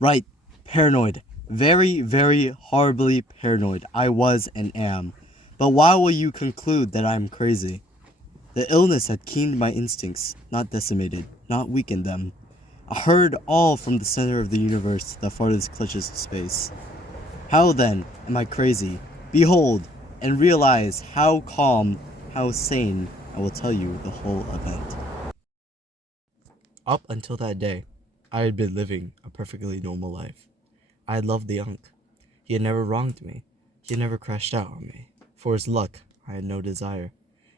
Right, paranoid. Very, very horribly paranoid. I was and am. But why will you conclude that I am crazy? The illness had keened my instincts, not decimated, not weakened them. I heard all from the center of the universe to the farthest clutches of space. How then am I crazy? Behold, and realize how calm, how sane, I will tell you the whole event. Up until that day, I had been living a perfectly normal life. I had loved the Unk. He had never wronged me. He had never crashed out on me. For his luck, I had no desire.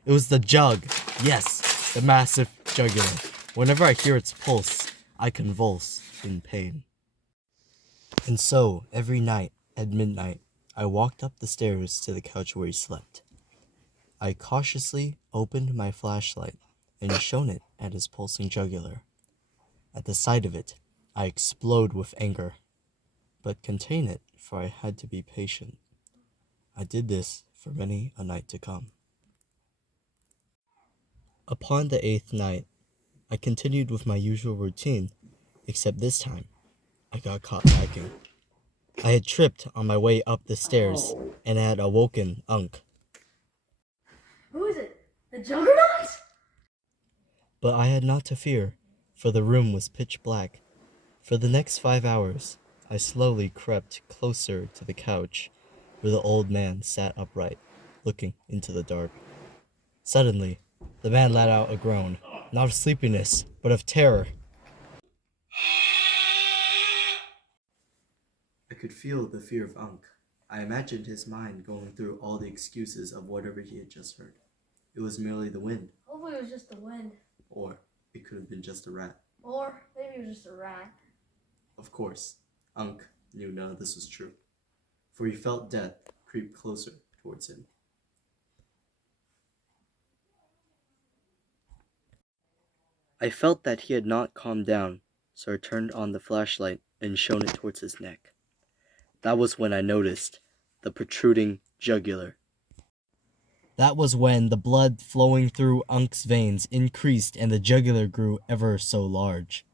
It was the Jugg. Yes, the massive jugular. Whenever I hear its pulse, I convulse in pain. And so, every night, at midnight, I walked up the stairs to the couch where he slept. I cautiously opened my flashlight and shone it at his pulsing jugular. At the sight of it, I explode with anger, but contain it, for I had to be patient. I did this for many a night to come. Upon the 8th night, I continued with my usual routine, except this time, I got caught lacking. I had tripped on my way up the stairs and had awoken Unk. Who is it? The Juggernaut? But I had not to fear, for the room was pitch black. For the next 5 hours, I slowly crept closer to the couch where the old man sat upright, looking into the dark. Suddenly, the man let out a groan, not of sleepiness, but of terror. I could feel the fear of Unk. I imagined his mind going through all the excuses of whatever he had just heard. It was merely the wind, Hopefully it was just the wind. or it could have been just a rat. Or maybe it was just a rat. Of course, Unk knew none of this was true, for he felt death creep closer towards him. I felt that he had not calmed down, so I turned on the flashlight and shone it towards his neck. That was when I noticed the protruding jugular. That was when the blood flowing through Unk's veins increased and the jugular grew ever so large.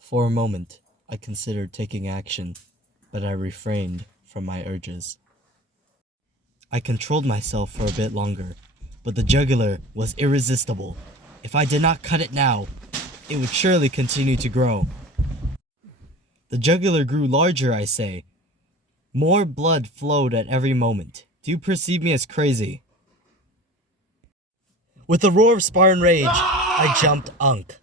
For a moment, I considered taking action, but I refrained from my urges. I controlled myself for a bit longer, but the jugular was irresistible. If I did not cut it now, it would surely continue to grow. The jugular grew larger, I say. More blood flowed at every moment. Do you perceive me as crazy? With a roar of Spartan rage, I jumped Unk.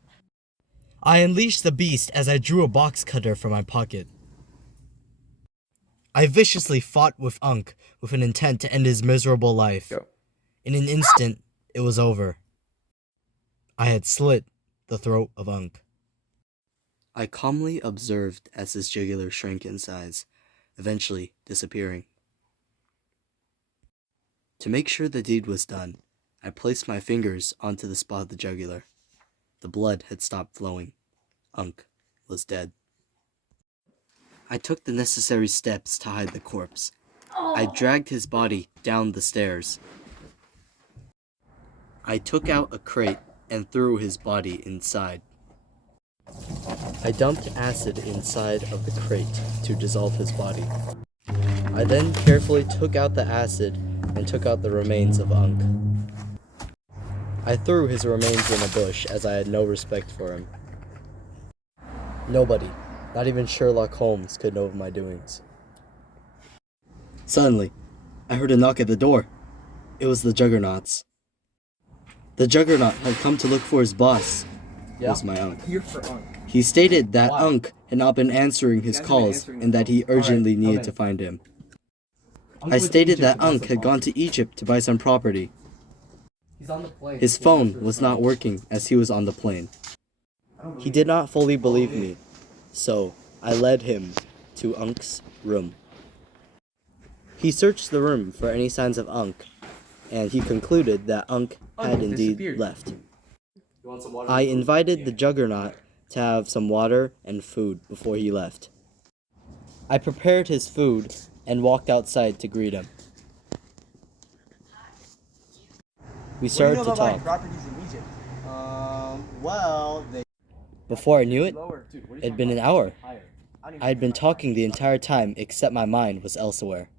I unleashed the beast as I drew a box cutter from my pocket. I viciously fought with Unk with an intent to end his miserable life. Go. In an instant, it was over. I had slit the throat of Unk. I calmly observed as his jugular shrank in size, eventually disappearing. To make sure the deed was done, I placed my fingers onto the spot of the jugular. The blood had stopped flowing. Unk was dead. I took the necessary steps to hide the corpse. I dragged his body down the stairs. I took out a crate and threw his body inside. I dumped acid inside of the crate to dissolve his body. I then carefully took out the acid and took out the remains of Unk. I threw his remains in a bush as I had no respect for him. Nobody, not even Sherlock Holmes, could know of my doings. Suddenly, I heard a knock at the door. It was the Juggernaut's. The Juggernaut had come to look for his boss. It was my Unk. Here for Unk. He stated that Why? Unk had not been answering his He hasn't been calls answering and his that he calls. urgently Alright, needed come to in. find him. Unk I went to stated Egypt that to buy Unk some had gone property. to Egypt to buy some property. He's on the plane. His phone was not working as he was on the plane. He did not fully believe me, so I led him to Unk's room. He searched the room for any signs of Unk, and he concluded that Unk had Unk indeed disappeared. left. You want some water? I invited the Juggernaut to have some water and food before he left. I prepared his food and walked outside to greet him. We started to talk. properties in Egypt? Well, they... Before I knew it, Dude, what are you it had been an hour. I had been talking the entire time except my mind was elsewhere.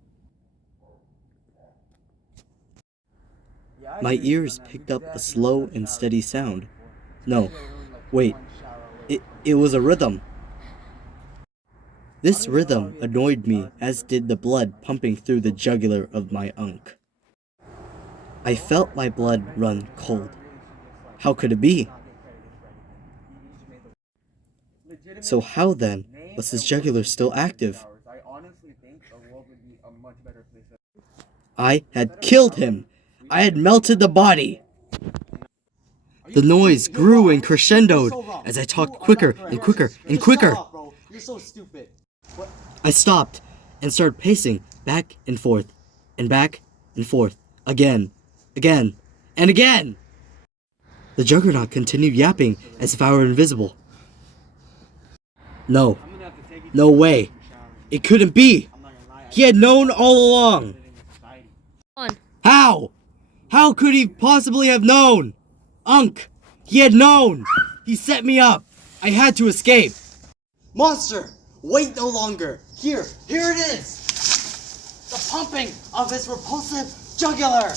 My ears picked up a slow and steady sound. No, wait, it was a rhythm. This rhythm annoyed me, as did the blood pumping through the jugular of my unk. I felt my blood run cold. How could it be? So how then was his jugular still active? I had killed him! I had melted the body! The noise grew and crescendoed as I talked quicker and quicker and quicker. You're so stupid. I stopped and started pacing back and forth and back and forth again, and again. The juggernaut continued yapping as if I were invisible. No way. It couldn't be. He had known all along. How? How could he possibly have known? Unk! He had known! He set me up! I had to escape! Monster! Wait no longer! Here it is! The pumping of his repulsive jugular!